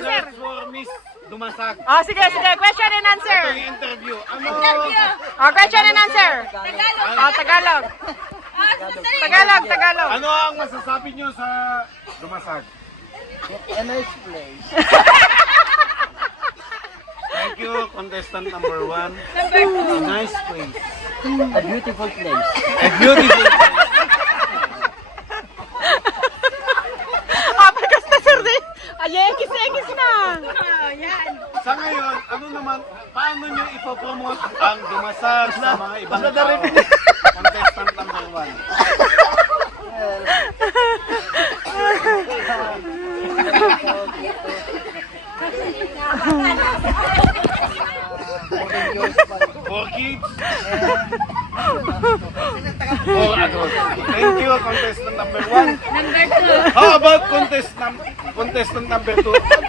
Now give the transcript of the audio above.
answer. For Miss Dumasag. Oh, sige, sige. Question and answer. Ito yung interview. Ano? Oh, question and answer. Oh, Tagalog. Tagalog, Tagalog. Ano ang masasabi nyo sa Dumasag? A nice place. Thank you, contestant number 1. A nice place. A beautiful place. A beautiful place. Pagas na, sir. Ay, X na. Sa ngayon, ano naman, paano nyo ipopromote ang Dumasag sa mga ibang tao? Contestant number 1. For kids. For adults. Thank you, contestant number 1. Number 2. How about contestant number 2?